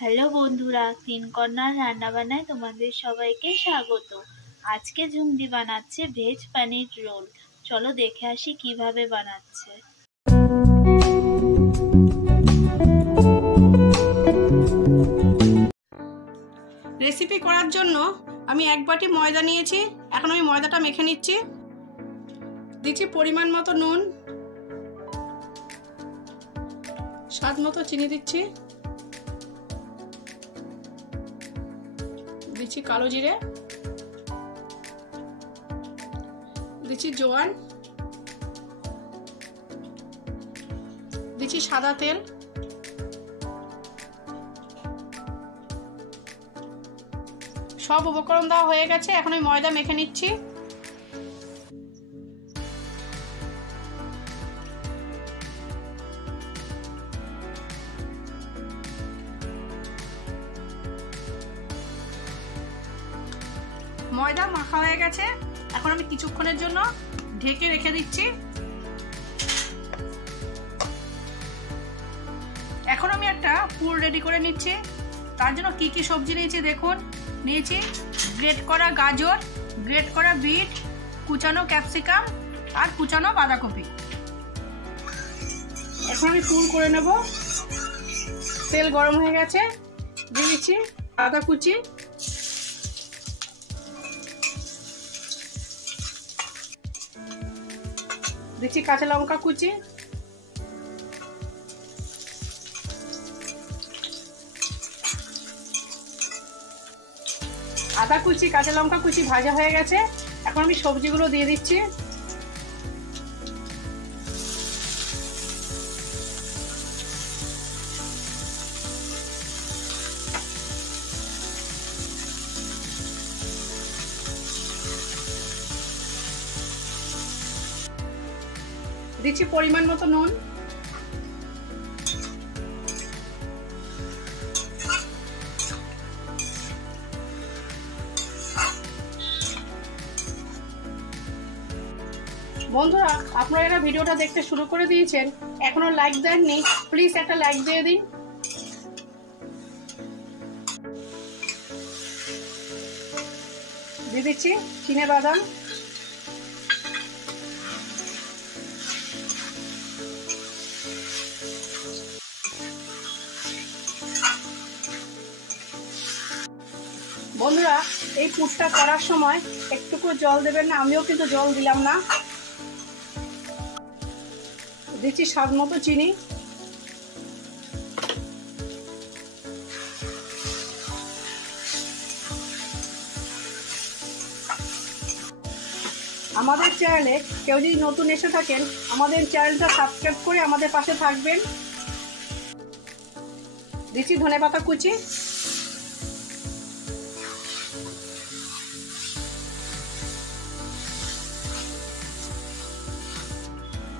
Hello বন্ধুরা, তিন কন্যার রান্নাবান্নায় তোমাদের সবাইকে স্বাগত। আজকে ঝুমদি বানাচ্ছে ভেজ পানির রোল। চলো দেখে আসি কিভাবে বানাচ্ছে। রেসিপি করার জন্য আমি 1 বাটি ময়দা নিয়েছি। এখন আমি ময়দাটা মেখে নিচ্ছি। দিচ্ছি পরিমাণ মতো নুন, স্বাদ মতো চিনি দিচ্ছি, দিচ্ছি কালো জিরে, দিচ্ছি জোয়ান, দিচ্ছি সাদা তেল, সব উপকরণ দেওয়া হয়ে গেছে। এখন আমি ময়দা মেখে নিচ্ছি। ময়দা মাখা হয়ে গেছে। এখন আমি কিছুক্ষণের জন্য ঢেকে রেখে দিচ্ছি। এখন আমি একটা পুর রেডি করে নিচ্ছি। তার জন্য কি কি সবজি নিয়েছি দেখুন। নিয়েছি গ্রেট করা গাজর, গ্রেট করা বিট, কুচানো ক্যাপসিকাম আর কুচানো বাঁধাকপি। এখন আমি পুর করে নেব। তেল গরম হয়ে গেছে, দিয়ে দিচ্ছি আদা কুচি, দিচ্ছি কাঁচা লঙ্কা কুচি, আদা কুচি কাঁচা লঙ্কা কুচি ভাজা হয়ে গেছে। এখন আমি সবজিগুলো দিয়ে দিচ্ছি। দিচ্ছি পরিমাণ মতো নুন, বন্ধুরা আপনারা ভিডিওটা দেখতে শুরু করে দিয়েছেন, এখনো লাইক দেননি, প্লিজ একটা লাইক দিয়ে দিন। দিয়ে দিচ্ছি চিনে বাদাম, বন্ধুরা এই পুরটা করার সময় একটুকু জল দেবেন না, আমিও কিন্তু জল দিলাম না। দিচ্ছি স্বাদ মতো চিনি, আমাদের চ্যানেলে কেউ যদি নতুন এসে থাকেন আমাদের চ্যানেলটা সাবস্ক্রাইব করে আমাদের পাশে থাকবেন। দিচ্ছি ধনেপাতা কুচি,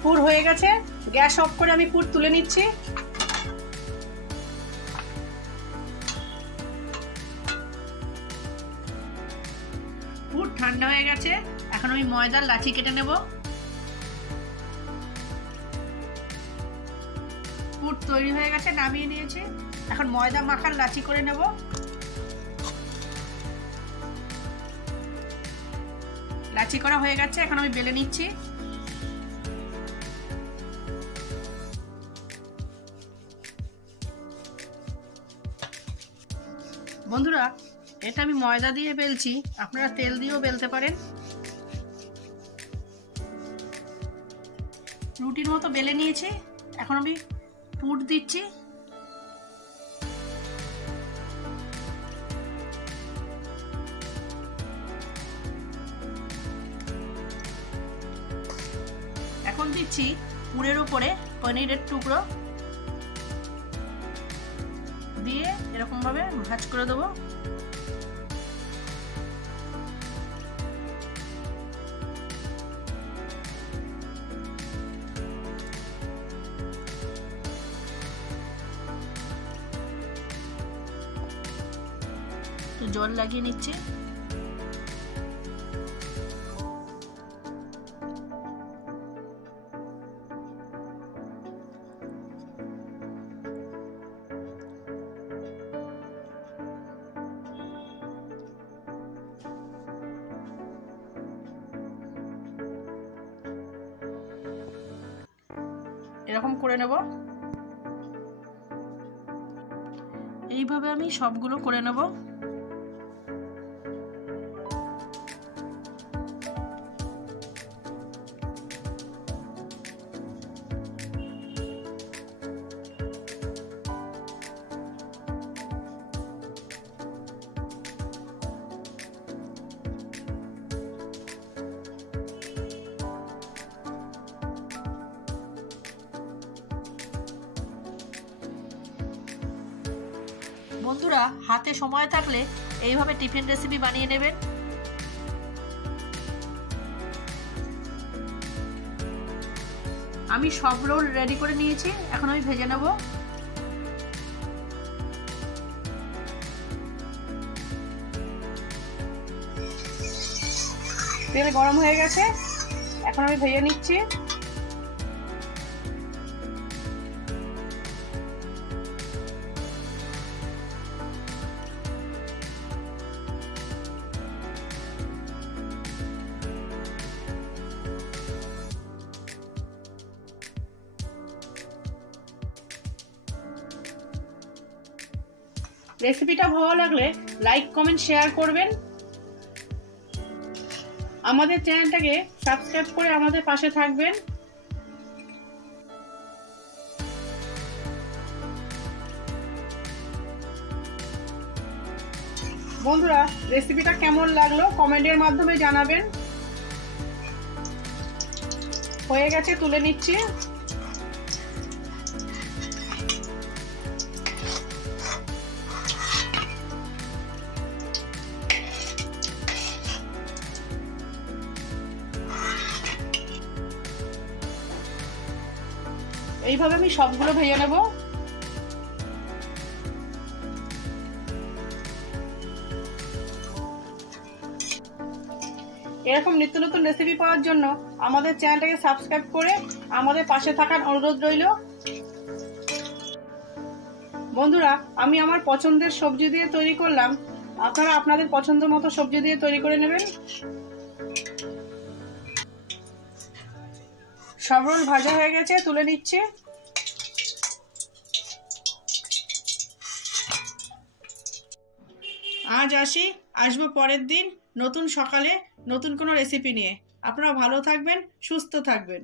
পুর হয়ে গেছে। গ্যাস অফ করে আমি পুর তুলে নিচ্ছি। পুর ঠান্ডা হয়ে গেছে। এখন আমি ময়দার লাঠি কেটে নেব। পুর তৈরি হয়ে গেছে, নামিয়ে নিয়েছি। এখন ময়দা মাখার লাঠি করে নেব। লাঠি করা হয়ে গেছে, এখন আমি বেলে নিচ্ছি। বন্ধুরা এটা আমি ময়দা দিয়ে বেলছি, আপনারা তেল দিয়েও বেলতে পারেন। রুটির মতো বেলে নিয়েছি। এখন আমি পুর দিচ্ছি। এখন দিচ্ছি পুরের উপরে পনিরের টুকরো দিয়ে এরকম ভাবে ভাঁজ করে দেবো। তো জল লাগিয়ে নিচ্ছি। এরকম করে নেব। এইভাবে আমি সবগুলো করে নেব। বন্ধুরা, হাতে সময় থাকলে এইভাবে টিফিন রেসিপি বানিয়ে নেবেন। আমি সব রোল রেডি করে নিয়েছি, এখন আমি ভেজে নেব। তেল গরম হয়ে গেছে, এখন আমি ভেজে নিচ্ছি। রেসিপিটা ভালো লাগলে লাইক, কমেন্ট, শেয়ার করবেন। আমাদের চ্যানেলটাকে সাবস্ক্রাইব করে আমাদের পাশে থাকবেন। বন্ধুরা, রেসিপিটা কেমন লাগলো কমেন্টের মাধ্যমে জানাবেন। হয়ে গেছে, তুলে নিচ্ছি। এইভাবে আমি সবগুলো ভেজে নেব। এরকম নিত্য নতুন রেসিপি পাওয়ার জন্য আমাদের চ্যানেলটাকে সাবস্ক্রাইব করে আমাদের পাশে থাকার অনুরোধ রইল। বন্ধুরা, আমি আমার পছন্দের সবজি দিয়ে তৈরি করলাম, আপনারা আপনাদের পছন্দ মতো সবজি দিয়ে তৈরি করে নেবেন। সব রোল ভাজা হয়ে গেছে, তুলে নিচ্ছি। আজ আসবো পরের দিন নতুন সকালে নতুন কোনো রেসিপি নিয়ে। আপনারা ভালো থাকবেন, সুস্থ থাকবেন।